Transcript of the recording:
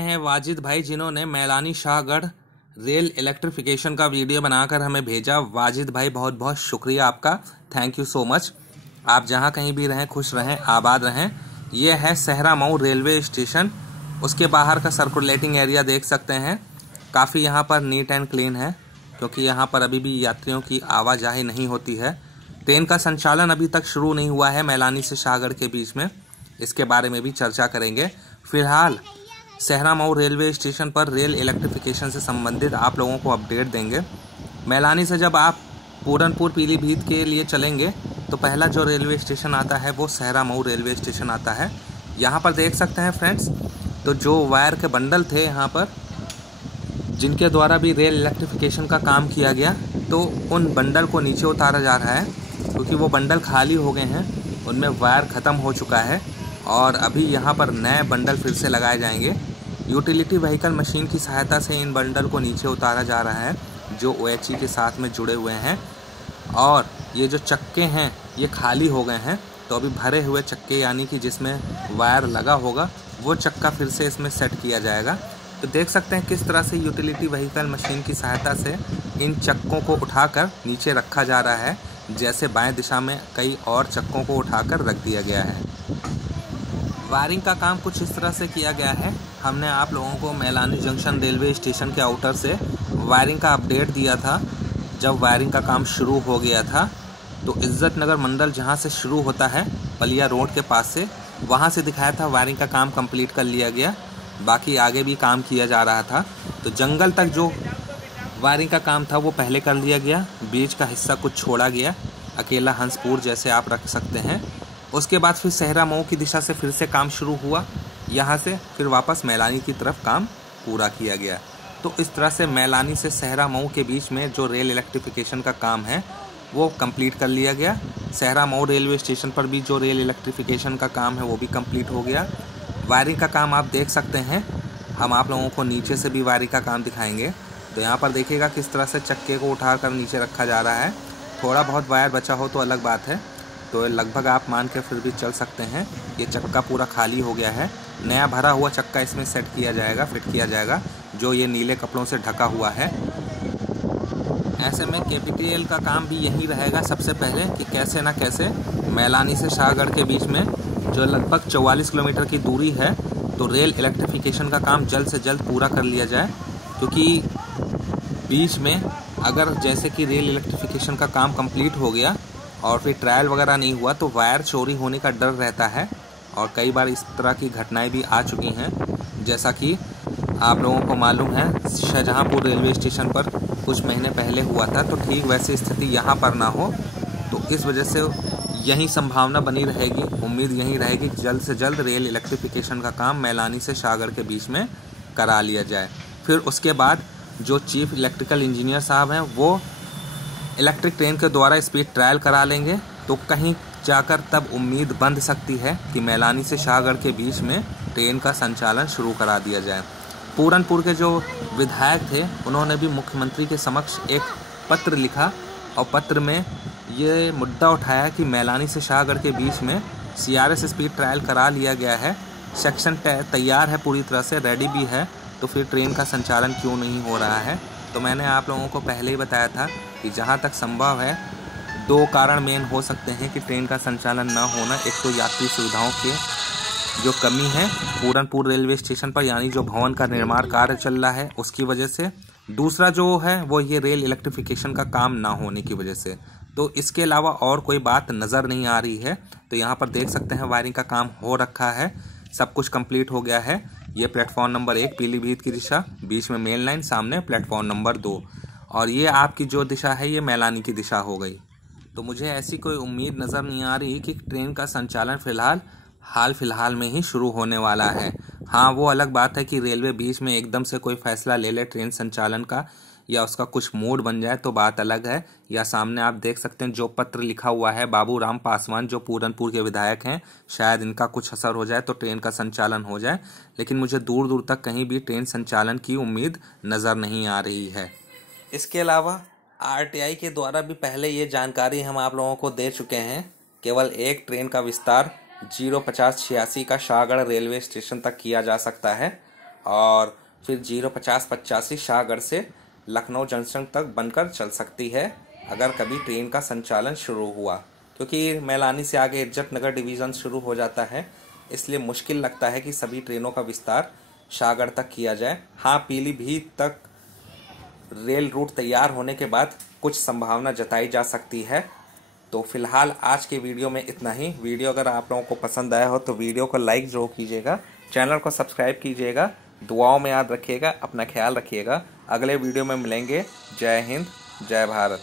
हैं वाजिद भाई, जिन्होंने मैलानी शाहगढ़ रेल इलेक्ट्रिफिकेशन का वीडियो बनाकर हमें भेजा। वाजिद भाई बहुत बहुत शुक्रिया आपका, थैंक यू सो मच। आप जहां कहीं भी रहें खुश रहें, आबाद रहें। ये है सहरा मऊ रेलवे स्टेशन। उसके बाहर का सर्कुलेटिंग एरिया देख सकते हैं। काफ़ी यहाँ पर नीट एंड क्लीन है, क्योंकि यहाँ पर अभी भी यात्रियों की आवाजाही नहीं होती है। ट्रेन का संचालन अभी तक शुरू नहीं हुआ है मैलानी से शाहगढ़ के बीच में, इसके बारे में भी चर्चा करेंगे। फिलहाल सहरा मऊ रेलवे स्टेशन पर रेल इलेक्ट्रिफिकेशन से संबंधित आप लोगों को अपडेट देंगे। मैलानी से जब आप पूरनपुर पीलीभीत के लिए चलेंगे तो पहला जो रेलवे स्टेशन आता है वो सहरा मऊ रेलवे स्टेशन आता है। यहाँ पर देख सकते हैं फ्रेंड्स, तो जो वायर के बंडल थे यहाँ पर, जिनके द्वारा भी रेल इलेक्ट्रिफिकेशन का काम किया गया, तो उन बंडल को नीचे उतारा जा रहा है, क्योंकि वो बंडल खाली हो गए हैं, उनमें वायर ख़त्म हो चुका है और अभी यहाँ पर नए बंडल फिर से लगाए जाएंगे। यूटिलिटी व्हीकल मशीन की सहायता से इन बंडल को नीचे उतारा जा रहा है, जो OHE के साथ में जुड़े हुए हैं। और ये जो चक्के हैं ये खाली हो गए हैं, तो अभी भरे हुए चक्के यानी कि जिसमें वायर लगा होगा वो चक्का फिर से इसमें सेट किया जाएगा। तो देख सकते हैं किस तरह से यूटिलिटी व्हीकल मशीन की सहायता से इन चक्कों को उठाकर नीचे रखा जा रहा है, जैसे बाएं दिशा में कई और चक्कों को उठाकर रख दिया गया है। वायरिंग का काम कुछ इस तरह से किया गया है। हमने आप लोगों को मैलानी जंक्शन रेलवे स्टेशन के आउटर से वायरिंग का अपडेट दिया था। जब वायरिंग का काम शुरू हो गया था तो इज्जत नगर मंडल जहां से शुरू होता है पलिया रोड के पास से, वहां से दिखाया था वायरिंग का काम कंप्लीट कर लिया गया। बाकी आगे भी काम किया जा रहा था। तो जंगल तक जो वायरिंग का काम था वो पहले कर लिया गया, बीच का हिस्सा कुछ छोड़ा गया, अकेला हंसपुर जैसे आप रख सकते हैं। उसके बाद फिर सहरा मऊ की दिशा से फिर से काम शुरू हुआ, यहाँ से फिर वापस मैलानी की तरफ काम पूरा किया गया। तो इस तरह से मैलानी से सहरा मऊ के बीच में जो रेल इलेक्ट्रिफिकेशन का काम है वो कंप्लीट कर लिया गया। सहरा मऊ रेलवे स्टेशन पर भी जो रेल इलेक्ट्रिफिकेशन का काम है वो भी कंप्लीट हो गया। वायरिंग का काम आप देख सकते हैं। हम आप लोगों को नीचे से भी वायरिंग का काम दिखाएंगे। तो यहाँ पर देखिएगा किस तरह से चक्के को उठाकर नीचे रखा जा रहा है। थोड़ा बहुत वायर बचा हो तो अलग बात है, तो लगभग आप मान के फिर भी चल सकते हैं। ये चक्का पूरा खाली हो गया है, नया भरा हुआ चक्का इसमें सेट किया जाएगा, फिट किया जाएगा, जो ये नीले कपड़ों से ढका हुआ है। ऐसे में KPTL का काम भी यही रहेगा सबसे पहले, कि कैसे ना कैसे मैलानी से शाहगढ़ के बीच में जो लगभग 44 किलोमीटर की दूरी है, तो रेल इलेक्ट्रिफिकेशन का काम जल्द से जल्द पूरा कर लिया जाए। क्योंकि बीच में अगर जैसे कि रेल इलेक्ट्रिफिकेशन का काम कंप्लीट हो गया और फिर ट्रायल वगैरह नहीं हुआ तो वायर चोरी होने का डर रहता है। और कई बार इस तरह की घटनाएं भी आ चुकी हैं, जैसा कि आप लोगों को मालूम है शाहजहांपुर रेलवे स्टेशन पर कुछ महीने पहले हुआ था। तो ठीक वैसी स्थिति यहाँ पर ना हो, तो इस वजह से यही संभावना बनी रहेगी, उम्मीद यही रहेगी कि जल्द से जल्द रेल इलेक्ट्रिफिकेशन का काम मैलानी से शाहगढ़ के बीच में करा लिया जाए। फिर उसके बाद जो चीफ इलेक्ट्रिकल इंजीनियर साहब हैं वो इलेक्ट्रिक ट्रेन के द्वारा स्पीड ट्रायल करा लेंगे, तो कहीं जाकर तब उम्मीद बंध सकती है कि मैलानी से शाहगढ़ के बीच में ट्रेन का संचालन शुरू करा दिया जाए। पूरनपुर के जो विधायक थे उन्होंने भी मुख्यमंत्री के समक्ष एक पत्र लिखा और पत्र में ये मुद्दा उठाया कि मैलानी से शाहगढ़ के बीच में CRS स्पीड ट्रायल करा लिया गया है, सेक्शन तैयार है, पूरी तरह से रेडी भी है, तो फिर ट्रेन का संचालन क्यों नहीं हो रहा है। तो मैंने आप लोगों को पहले ही बताया था कि जहाँ तक संभव है 2 कारण मेन हो सकते हैं कि ट्रेन का संचालन ना होना। एक तो यात्री सुविधाओं की जो कमी है पूरनपुर रेलवे स्टेशन पर, यानी जो भवन का निर्माण कार्य चल रहा है उसकी वजह से। दूसरा जो है वो ये रेल इलेक्ट्रिफिकेशन का काम ना होने की वजह से। तो इसके अलावा और कोई बात नज़र नहीं आ रही है। तो यहाँ पर देख सकते हैं वायरिंग का काम हो रखा है, सब कुछ कंप्लीट हो गया है। ये प्लेटफॉर्म नंबर 1 पीलीभीत की दिशा, बीच में मेन लाइन, सामने प्लेटफॉर्म नंबर 2, और ये आपकी जो दिशा है ये मैलानी की दिशा हो गई। तो मुझे ऐसी कोई उम्मीद नज़र नहीं आ रही कि ट्रेन का संचालन हाल फिलहाल में ही शुरू होने वाला है। हाँ, वो अलग बात है कि रेलवे बीच में एकदम से कोई फैसला ले ले ट्रेन संचालन का, या उसका कुछ मोड बन जाए तो बात अलग है। या सामने आप देख सकते हैं जो पत्र लिखा हुआ है बाबू राम पासवान, जो पूरनपुर के विधायक हैं, शायद इनका कुछ असर हो जाए तो ट्रेन का संचालन हो जाए। लेकिन मुझे दूर दूर तक कहीं भी ट्रेन संचालन की उम्मीद नज़र नहीं आ रही है। इसके अलावा RTI के द्वारा भी पहले ये जानकारी हम आप लोगों को दे चुके हैं। केवल एक ट्रेन का विस्तार 05086 का शाहगढ़ रेलवे स्टेशन तक किया जा सकता है और फिर 05085 शाहगढ़ से लखनऊ जंक्शन तक बनकर चल सकती है अगर कभी ट्रेन का संचालन शुरू हुआ, क्योंकि मैलानी से आगे इज्जत नगर डिवीज़न शुरू हो जाता है, इसलिए मुश्किल लगता है कि सभी ट्रेनों का विस्तार शाहगढ़ तक किया जाए। हाँ, पीलीभीत तक रेल रूट तैयार होने के बाद कुछ संभावना जताई जा सकती है। तो फिलहाल आज के वीडियो में इतना ही। वीडियो अगर आप लोगों को पसंद आया हो तो वीडियो को लाइक जरूर कीजिएगा, चैनल को सब्सक्राइब कीजिएगा, दुआओं में याद रखिएगा, अपना ख्याल रखिएगा। अगले वीडियो में मिलेंगे। जय हिंद, जय भारत।